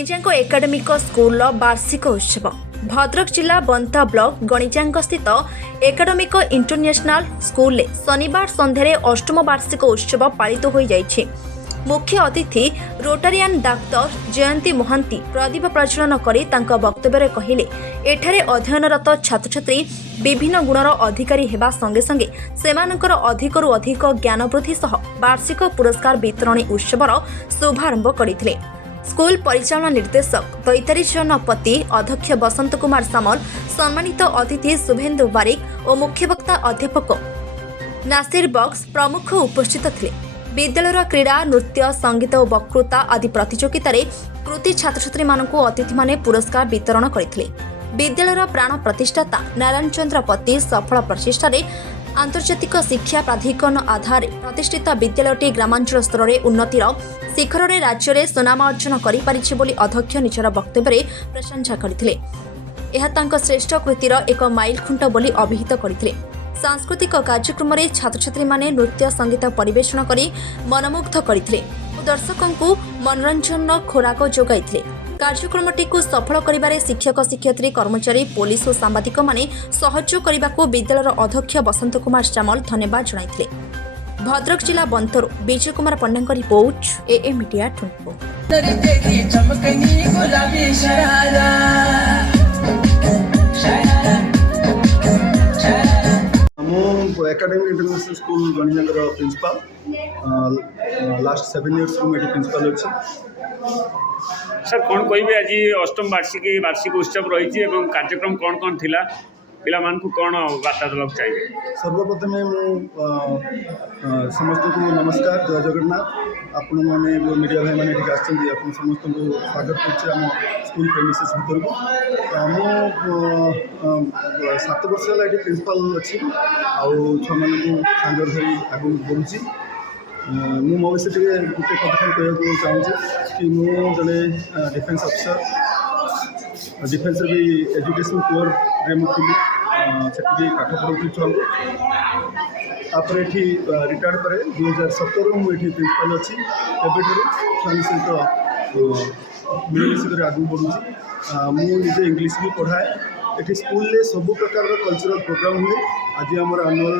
गणिजांक academic school वार्षिक उत्सव भद्रक जिला बंता ब्लॉक गणिजांक स्थित एकाडेमिक इंटरनेशनल स्कूल शनिवार सन्ध्यारे अष्टम वार्षिक उत्सव पालित हो जाइछि। मुख्य अतिथि रोटारियान डाक्टर जयंती महांती प्रदीप प्रज्वलन करी तांका वक्तव्य कहिले एठारे अध्ययनरत छात्रछात्री विभिन्न गुणर अधिकारी हेबा संगे संगे सेमानकर अधिकरु अधिक ज्ञान वृद्धि सह वार्षिक पुरस्कार वितरण उत्सवर शुभारंभ करथिले। स्कूल परिचालना निर्देशक दैतारी जनपति अध्यक्ष बसंत कुमार सामल, सम्मानित अतिथि शुभेन्दु बारिक और मुख्य वक्ता अध्यापक नासिर बक्स प्रमुख उपस्थित थिले। विद्यालय क्रीड़ा नृत्य संगीत और वक्तृता आदि प्रतियोगितार कृति छात्रछात्री मानक अतिथि माने पुरस्कार वितरण करथिले। विद्यालय प्राण प्रतिष्ठाता नारायण चंद्र पति सफल प्रचेष्टा आंतर्जातिक शिक्षा प्राधिकरण आधार प्रतिष्ठित विद्यालयटी ग्रामांचल स्तर में उन्नतिर शिखर में राज्य में सुनाम अर्जन कर अध्यक्ष निजर वक्तव्य प्रशंसा करथिले। यह तांको श्रेष्ठ कृतिर एक माइल खुंट बोली अभिहित करथिले। सांस्कृतिक कार्यक्रम में छात्रछात्री माने नृत्य संगीत परिवेषण करी मनमुग्ध करथिले और दर्शकों को मनोरंजन खोराक जोगाइथिले। कार्यक्रमटी को सफल करिबारे शिक्षक शिक्षयित्री कर्मचारी पुलिस और सांबादिक माने सहयोग करने विद्यालय अध्यक्ष बसंत कुमार सामल धन्यवाद जणाइथिले। भद्रक जिला बंतरु विजय कुमार पंड्या रिपोर्ट एए मीडिया 24 एकेडमी इंटरनेशनल स्कूल गणिजांकर प्रिंसिपल लास्ट 7 इयर्स प्रिंसिपल अच्छे सर कौन कहे आज अष्टम वार्षिक उत्सव रही कार्यक्रम कौन कौन थिला पिला मानकु कौन वार्ता देवाक चाहिए? सर्वप्रथम समस्त को नमस्कार, जय जगन्नाथ। आपण मैंने जो मीडिया भाई मैंने आप समस्त को स्वागत कर स्कूल प्रेमिसेस भर को 7 वर्ष है ये प्रिंसिपल अच्छी छुआ मान सांगर धरी आगे बढ़ुची। मु मो विषय टे गोटे कथा कहूँ चाहूँगी कि मु जड़े डिफेन्स अफिसर डिफेन्स भी एजुकेशन कोर रे मुझे पाठ पढ़ी छुआ तापर ये रिटायर्ड पर 2017 मुझे प्रिंसिपल अच्छी छुआ सहित मिलमिशिक आगे बढ़ुची। मुझे इंग्लीश भी पढ़ाए ये स्कूल सबू प्रकार कल्चरल प्रोग्राम हुए। आज आम एनुअल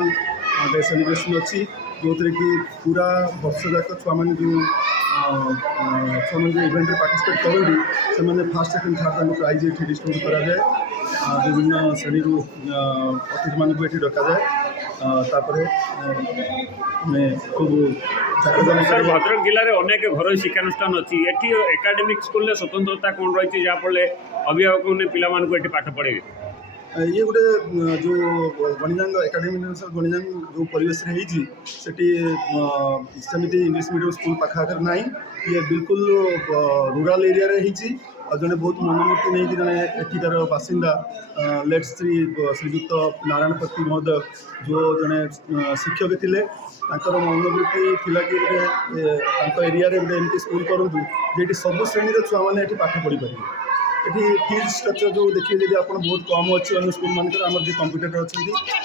डे सेलिब्रेशन अच्छी जो थे कि पूरा वर्ष जाक छुआ मैंने जो इवेंट पार्टिसिपेट करती से फास्ट सेकेंड थर्ड प्राइज ये डिस्ट्रीब्यूट कराए। विभिन्न श्रेणी अतिथि मान को डक जाए खूब सर भद्रक जिले में अनेक घर शिक्षानुष्ठान अच्छी ये एकाडेमिक स्कूल स्वतंत्रता कौन रही जहाँफल अभिभावक ने पिला पाठ पढ़े? ये गोटे जो गणिजांग एकाडेमी गणिजांग जो परिवेश सेठी सेमती इंग्लिश मीडियम स्कूल पाखाकर ना ये बिल्कुल रूराल एरिया रे जड़े बहुत मनोमूर्ति नहीं जड़े एठिकार बासिंदा लेट श्रीयुक्त नारायण पति महोदय जो जड़े शिक्षक थे मनोवृत्ति थिला कि गोटे एरिया रे गोटे एमती स्कूल करूँ जे सब श्रेणी छुआ मैंने पाठ पढ़ी पारे। ये फीस स्ट्रक्चर जो देखिए जी आप बहुत कम अच्छे अन्य स्कूल मान जो कंपिटेटर अच्छा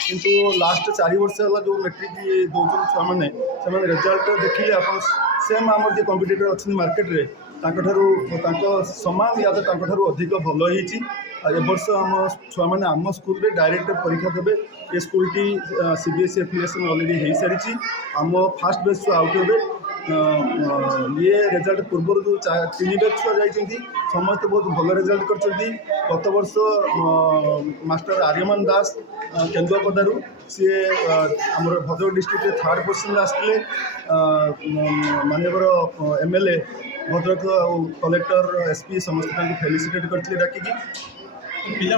किंतु लास्ट 4 वर्ष है जो मेट्रिक दौरान छुआ मैंने से रिजल्ट देखिए आप सेम आम जो कंपिटेटर अच्छे मार्केट में सामान या तो अधिक भल हो वर्ष आम छुआ मैंने आम स्कूल रे डायरेक्ट परीक्षा देवे। ये school T CBSE affiliation already हो सारी आम फास्ट बेस छुआ आउट हे। ये रिजल्ट पूर्व जो 3 बैच छुआ जाती समस्त बहुत भल रिजल्ट कर। गत वर्ष मास्टर आर्यमान दास केन्दुआपदारू सी आम भद्रक डिस्ट्रिक्ट 3rd पोजिशन आसते। माननीय MLA भद्रक कलेक्टर SP समस्त फेलिसिटेट करते डाकिकी। पिला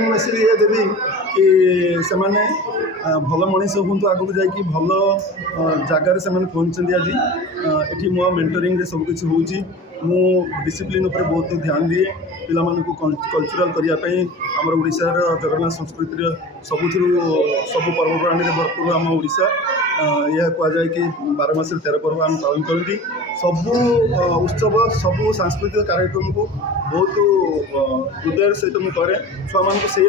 मेसेज ये देवी कि से भल मनीष हूँ आगे जाकि भल जगार से पहुँचते। आज ये मो मेंटरिंग सबकि हो डिसिप्लिन उपर बहुत ध्यान दिए पिला कल्चरल करने आम ओडिशार जगन्नाथ संस्कृति सब पर्वपर्णी भरपूर आम ओडिशा यह कहुए कि 12 मास 13 पर्व आम पालन करती। सबू उत्सव सबू सांस्कृतिक कार्यक्रम को बहुत हृदय सहित मुझे कै छुआ मान से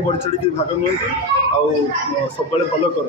बढ़ चढ़ी भाग नि सब भल कर।